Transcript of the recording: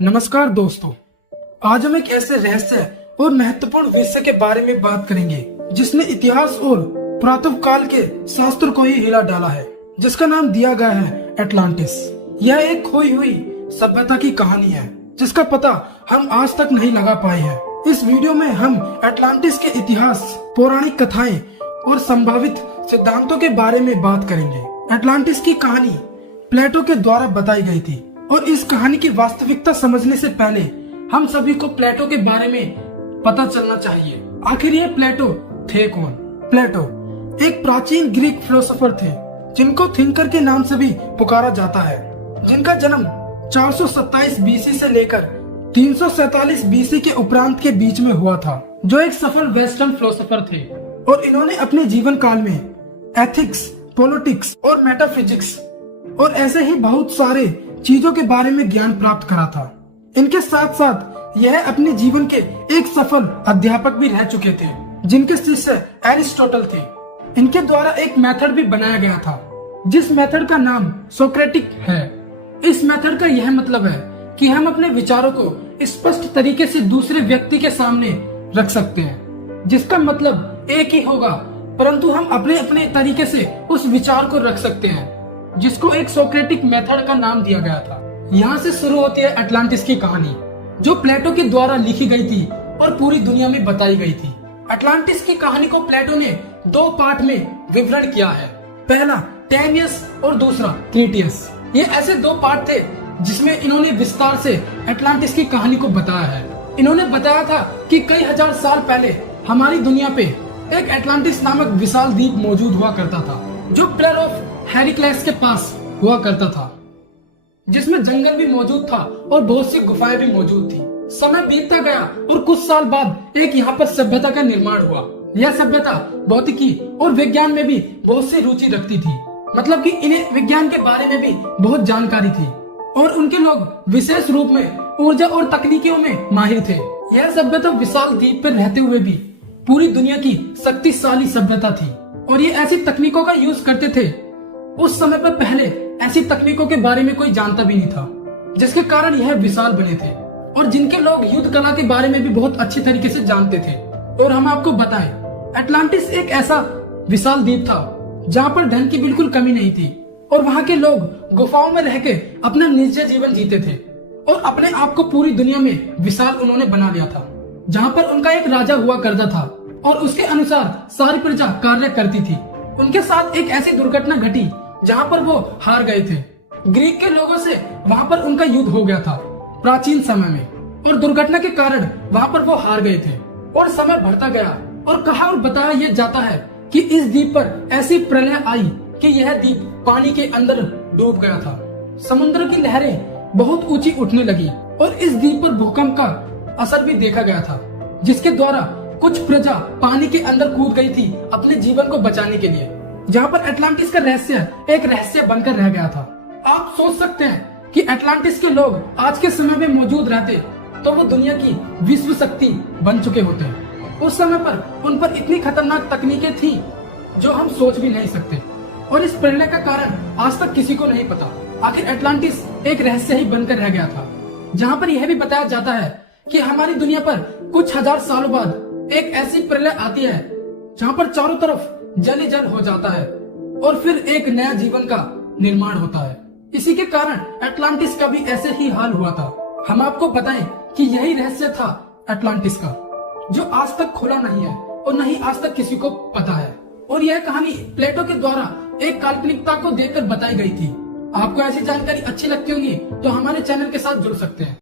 नमस्कार दोस्तों, आज हम एक ऐसे रहस्य और महत्वपूर्ण विषय के बारे में बात करेंगे जिसने इतिहास और पुरातन काल के शास्त्र को ही हिला डाला है, जिसका नाम दिया गया है एटलांटिस। यह एक खोई हुई सभ्यता की कहानी है जिसका पता हम आज तक नहीं लगा पाए हैं। इस वीडियो में हम एटलांटिस के इतिहास, पौराणिक कथाएं और संभावित सिद्धांतों के बारे में बात करेंगे। एटलांटिस की कहानी प्लेटो के द्वारा बताई गई थी और इस कहानी की वास्तविकता समझने से पहले हम सभी को प्लेटो के बारे में पता चलना चाहिए। आखिर ये प्लेटो थे कौन? प्लेटो एक प्राचीन ग्रीक फिलोसोफर थे जिनको थिंकर के नाम से भी पुकारा जाता है, जिनका जन्म 427 बीसी से लेकर 347 बीसी के उपरांत के बीच में हुआ था, जो एक सफल वेस्टर्न फिलोसोफर थे। और इन्होंने अपने जीवन काल में एथिक्स, पॉलिटिक्स और मेटाफिजिक्स और ऐसे ही बहुत सारे चीजों के बारे में ज्ञान प्राप्त करा था। इनके साथ साथ यह अपने जीवन के एक सफल अध्यापक भी रह चुके थे, जिनके शिष्य एरिस्टोटल थे। इनके द्वारा एक मेथड भी बनाया गया था जिस मेथड का नाम सोक्रेटिक है। इस मेथड का यह मतलब है कि हम अपने विचारों को स्पष्ट तरीके से दूसरे व्यक्ति के सामने रख सकते हैं, जिसका मतलब एक ही होगा, परंतु हम अपने अपने तरीके से उस विचार को रख सकते हैं, जिसको एक सोक्रेटिक मेथड का नाम दिया गया था। यहाँ से शुरू होती है एटलांटिस की कहानी, जो प्लेटो के द्वारा लिखी गई थी और पूरी दुनिया में बताई गई थी। एटलांटिस की कहानी को प्लेटो ने 2 पार्ट में विवरण किया है। पहला टेनियस और दूसरा क्रीटियस। ये ऐसे 2 पार्ट थे जिसमें इन्होंने विस्तार से एटलांटिस की कहानी को बताया है। इन्होंने बताया था कि कई हजार साल पहले हमारी दुनिया पे एक एटलांटिस नामक विशाल द्वीप मौजूद हुआ करता था, जो प्लेयर ऑफ हेरिक्लेस के पास हुआ करता था, जिसमें जंगल भी मौजूद था और बहुत सी गुफाएं भी मौजूद थी। समय बीतता गया और कुछ साल बाद एक यहाँ पर सभ्यता का निर्माण हुआ। यह सभ्यता भौतिकी और विज्ञान में भी बहुत सी रुचि रखती थी, मतलब कि इन्हें विज्ञान के बारे में भी बहुत जानकारी थी और उनके लोग विशेष रूप में ऊर्जा और तकनीकियों में माहिर थे। यह सभ्यता विशाल द्वीप पर रहते हुए भी पूरी दुनिया की शक्तिशाली सभ्यता थी और ये ऐसी तकनीकों का यूज करते थे। उस समय पर पहले ऐसी तकनीकों के बारे में कोई जानता भी नहीं था, जिसके कारण यह विशाल बने थे और जिनके लोग युद्ध कला के बारे में भी बहुत अच्छी तरीके से जानते थे। और हम आपको बताएं, एटलांटिस एक ऐसा विशाल द्वीप था जहाँ पर धन की बिल्कुल कमी नहीं थी और वहाँ के लोग गुफाओं में रह के अपना निजी जीवन जीते थे और अपने आप को पूरी दुनिया में विशाल उन्होंने बना लिया था। जहाँ पर उनका एक राजा हुआ करता था और उसके अनुसार सारी प्रजा कार्य करती थी। उनके साथ एक ऐसी दुर्घटना घटी जहाँ पर वो हार गए थे। ग्रीक के लोगों से वहाँ पर उनका युद्ध हो गया था प्राचीन समय में, और दुर्घटना के कारण वहाँ पर वो हार गए थे। और समय बढ़ता गया और कहा और बताया यह जाता है कि इस द्वीप पर ऐसी प्रलय आई कि यह द्वीप पानी के अंदर डूब गया था। समुद्र की लहरें बहुत ऊंची उठने लगी और इस द्वीप पर भूकंप का असर भी देखा गया था, जिसके द्वारा कुछ प्रजा पानी के अंदर कूद गई थी अपने जीवन को बचाने के लिए, जहाँ पर एटलांटिस का रहस्य एक रहस्य बनकर रह गया था। आप सोच सकते हैं कि एटलांटिस के लोग आज के समय में मौजूद रहते तो वो दुनिया की विश्व शक्ति बन चुके होते। उस समय पर उन पर इतनी खतरनाक तकनीकें थी जो हम सोच भी नहीं सकते, और इस प्रलय का कारण आज तक किसी को नहीं पता। आखिर एटलांटिस एक रहस्य ही बनकर रह गया था, जहाँ पर यह भी बताया जाता है कि हमारी दुनिया पर कुछ हजार सालों बाद एक ऐसी प्रलय आती है जहाँ पर चारों तरफ जल ही जल हो जाता है और फिर एक नया जीवन का निर्माण होता है। इसी के कारण एटलांटिस का भी ऐसे ही हाल हुआ था। हम आपको बताएं कि यही रहस्य था एटलांटिस का, जो आज तक खुला नहीं है और न ही आज तक किसी को पता है। और यह कहानी प्लेटो के द्वारा एक काल्पनिकता को देखकर बताई गई थी। आपको ऐसी जानकारी अच्छी लगती होगी तो हमारे चैनल के साथ जुड़ सकते हैं।